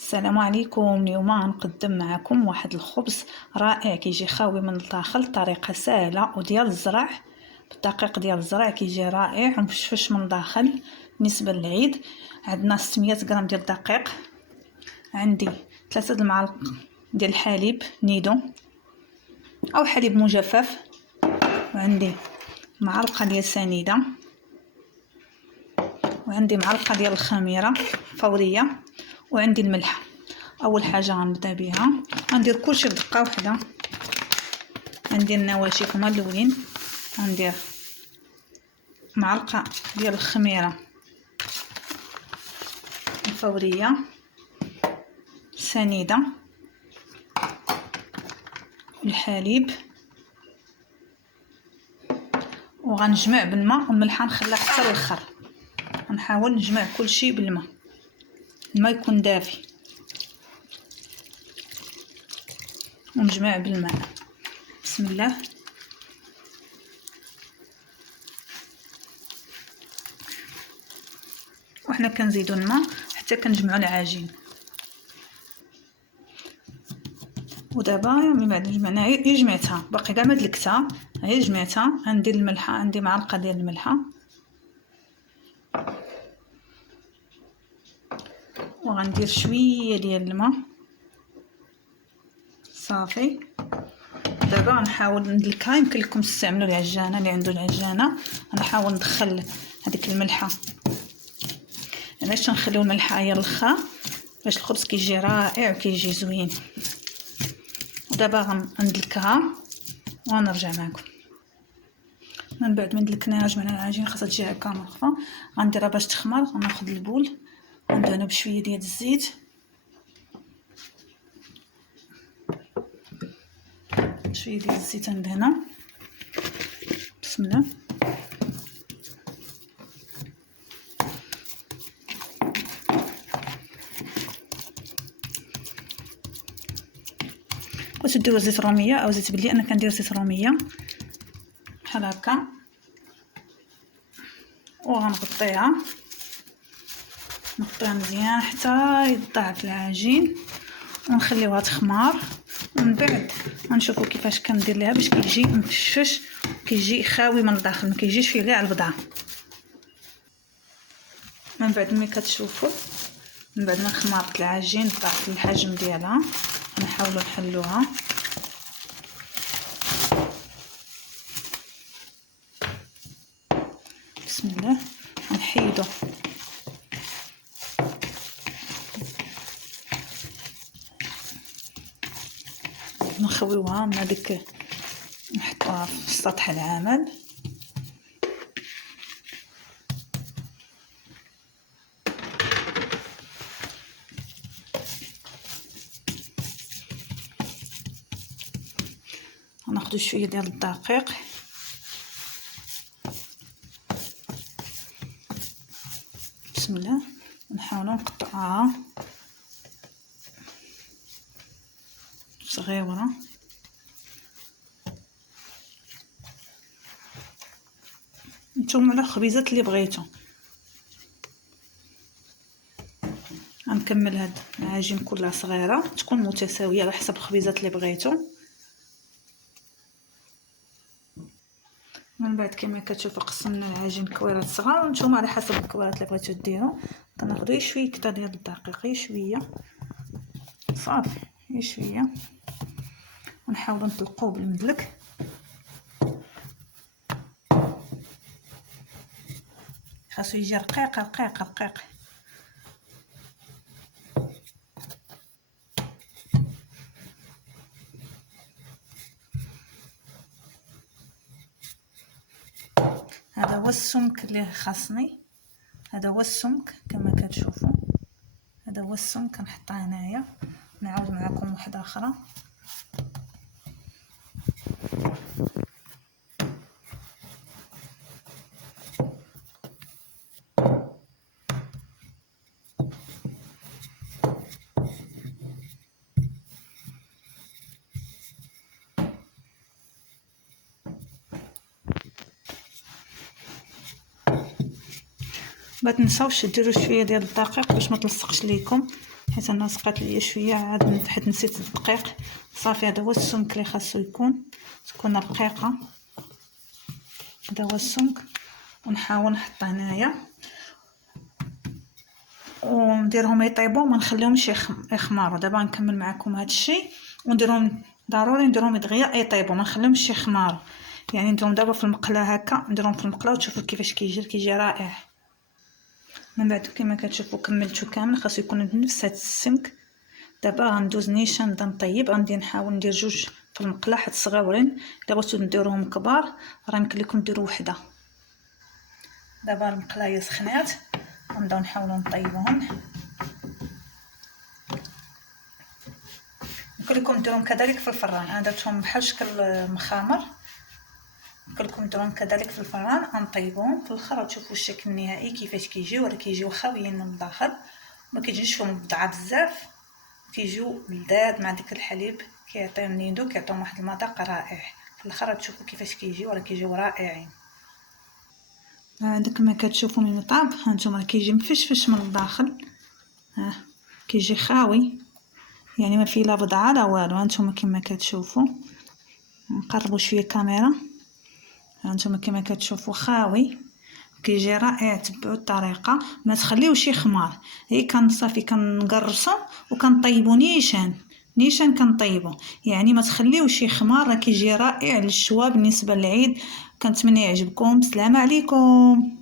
السلام عليكم. اليوم غنقدم معكم واحد الخبز رائع كيجي خاوي من الداخل، طريقه سهله وديال الزرع بالدقيق ديال الزرع، كيجي رائع ومفشفش من الداخل. بالنسبه للعيد عندنا 600 غرام ديال الدقيق، عندي 3 المعالق ديال الحليب نيدو او حليب مجفف، وعندي معلقه ديال سنيده، وعندي معلقه ديال الخميره فوريه، وعندي الملح. اول حاجه غنبدا بها غندير كلشي بدقه وحده. غندير النواشف هما الاولين، غندير معلقه ديال الخميره الفوريه سنيده، الحليب، وغنجمع بالماء والملح، نخليها حتى الاخر. غنحاول نجمع كلشي بالماء، الماء يكون دافي ونجمع بالماء. بسم الله. وحنا كنزيدو الماء حتى كنجمعوا العجين. ودابا من بعد جمعنا جمعتها، باقي كاع ما دلكتها، هي جمعتها. غندير الملحه، عندي معلقه ديال الملحه، وغندير شويه ديال الماء صافي. دابا غنحاول ندلكها. يمكن لكم تستعملوا العجانه، اللي عنده العجانه. غنحاول ندخل هذيك الملحه، علاش نخليو الملحه هي الاخر باش الخبز كيجي رائع وكيجي زوين. ودابا غندلكها ونرجع معكم. من بعد ما دلكناها جمعنا العجين، خاصها تجي هكا مرخفه. غنديرها باش تخمر. غناخذ البول وندهنو بشويه ديال الزيت، شويه ديال الزيت ندهنها. بسم الله. واش ديروا زيت روميه او زيت بلي، انا كندير زيت روميه بحال هكا. وغنغطيها مزيان حتى يضاعف العجين، ونخليوها تخمار. ومن بعد غنشوفوا كيفاش كندير ليها باش كيجي مفشفش، كيجي خاوي من الداخل، ما كيجيش فيه كاع البضعه. من بعد ملي كتشوفوا، من بعد ما خمرت العجين ضاعت الحجم ديالها، غنحاولوا نحلوها. بسم الله. نحيدو نخويوها من هذيك، نحطوها في سطح العمل. غناخدو شويه ديال الدقيق، بسم الله، ونحاولوا نقطعوها صغيره. نتوما على الخبيزات اللي بغيتو. غنكمل هاد العجين كلها صغيره، تكون متساويه على حسب الخبيزات اللي بغيتو. من بعد كما كتشوفوا قسمنا العجين كويرات صغار، وانتم على حسب الكويرات اللي بغيتو ديروا. كناخذوا شويه كدا ديال الدقيق، شويه صافي، شويه، ونحاولوا نطلقوه بالمدلك. خاصو يجي رقيق رقيق رقيق. هذا هو السمك اللي خاصني، هذا هو السمك كما كتشوفوا، هذا هو السمك. كنحطها هنايا. نعاود معكم واحده اخرى. ما تنساوش ديروا شويه ديال الدقيق باش ما تلصقش ليكم. حيت انا سقات ليا شويه عاد حيت نسيت الدقيق. صافي هذا هو السمك اللي خاصو تكون رقيقه. هذا هو السمك، ونحاول نحط هنايا ونديرهم يطيبوا، ما نخليهمش يخمروا. دابا نكمل معكم هذا الشيء ونديرهم ضروري نديرهم دغيا يطيبوا، ما نخليهمش يخمروا. يعني نديرهم دابا في المقله هكا، نديرهم في المقله وتشوفوا كيفاش كيجي رائع. من بعد كما كتشوفوا كملته كامل، خاصو يكون بنفس هذا السمك. دابا غندوز نيشان نبدا نطيب. غندير نحاول ندير جوج في المقله حيت صغيورين، الا بغيتو نديروهم كبار راه يمكن لكم ديروا وحده. دابا المقلايه سخنات، غنبداو نحاولوا نطيبوهم. يمكن لكم ديروهم كذلك في الفران، انا درتهم بحال شكل مخامر. يمكن لكم ديروهم كذلك في الفران، غنطيبوهم في الاخر وتشوفوا الشكل النهائي كيفاش كيجيو. راه كيجيو خاويين من الداخل، ما كيجيوش فيهم بضعه بزاف، كيجيو لذاذ مع ديك الحليب، كيعطيو النيدو، كيعطيهم واحد المذاق رائع. في الاخر تشوفوا كيفاش كيجيو، راه كيجيو رائعين. هذا كما كتشوفوا من طاب، هانتوما راه كيجي مفشفش من الداخل، كيجي خاوي، يعني ما فيه لا بضعه لا والو. هانتوما كما كتشوفوا، نقربوا شويه الكاميرا. هانتوما كما كتشوفوا خاوي، كيجي رائع. تبعوا الطريقه، ما تخليوش يخمر. هي صافي كنقرصوا وكنطيبوا نيشان كنطيبوا، يعني ما تخليوش يخمر. راه كيجي رائع للشوا بالنسبه للعيد. كنتمنى يعجبكم. السلام عليكم.